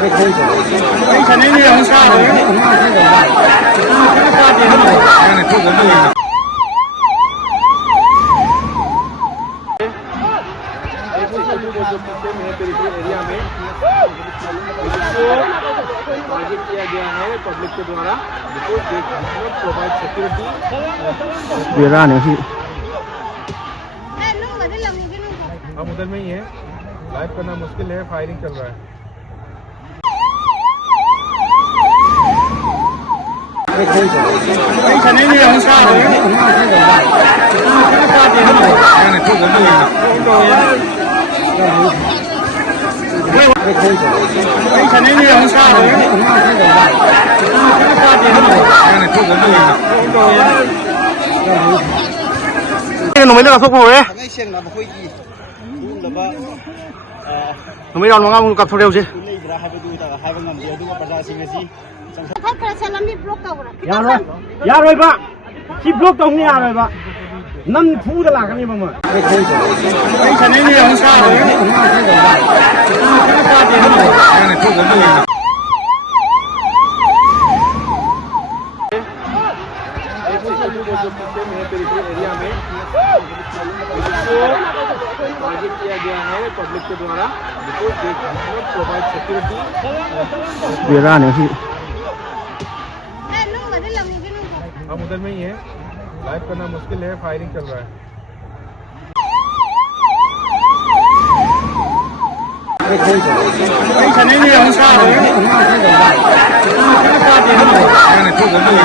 anh Trần ấy nhiều không sao đấy. Qua tiền không được. Này không có gì. Area में टारगेट किया गया है पब्लिक के द्वारा प्रोवाइड सिक्योरिटी हम उधर में ही है लाइव करना मुश्किल है फायरिंग चल रहा है anh Trần ấy nhiều không sao đấy. Qua tiền không được. Này không có gì. anh Trần ấy nhiều không sao đấy. Qua tiền không được. Này không có gì. Cái nó mới là thuốc hồi ấy. Cái xiềng là khôi gì. Nó mới đòn vào ngang cặp thâu đeo chứ. Ya rồi ba. Khi block tông nhà rồi ba. Năm phút đã là cái gì mà. Anh Trần ấy nhiều không sao đấy. Qua tiền không được. Này không có gì. Area में टारगेट किया गया है पब्लिक के द्वारा provide security हम उधर में ही है लाइव करना मुश्किल है फायरिंग चल रहा है anh Trần ấy nhiều không sao đấy. Qua tiền không được. Này không có gì.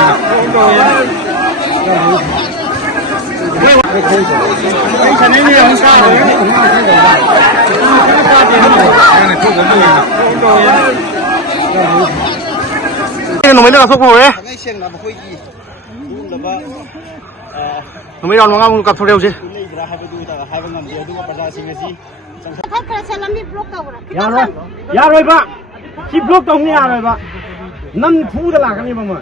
anh Trần ấy nhiều không sao đấy. Qua tiền không được. Này không có gì. Cái nó mới là thuốc hồi ấy. Cái xiềng là khôi gì. nó mới đòn vào ngang cặp thâu đeo chứ. Ya rồi ba. Khi block tông nhà rồi ba. Năm phút đã là cái gì mà.